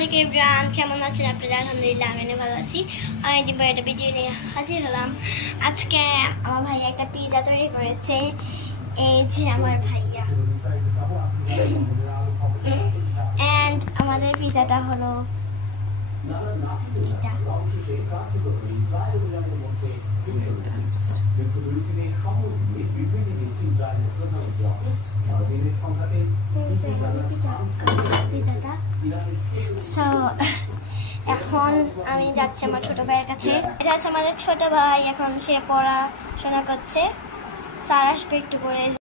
আসসালামু আলাইকুম এভরিওয়ান, কেমন আছেন আপনারা? আলহামদুলিল্লাহ আমি ভালো আছি। আমি একটা ভিডিও নিয়ে হাজির হলাম। আজকে আমার ভাইয়া একটা পিৎজা তৈরি করেছে। এই যে আমার ভাইয়া, এন্ড আমাদের পিৎজাটা হলো এটা। সো এখন আমি যাচ্ছি আমার ছোট ভাইয়ের কাছে। এটা হচ্ছে আমাদের ছোট ভাই, এখন সে পড়াশোনা করছে। স্যার আসবে একটু পরে।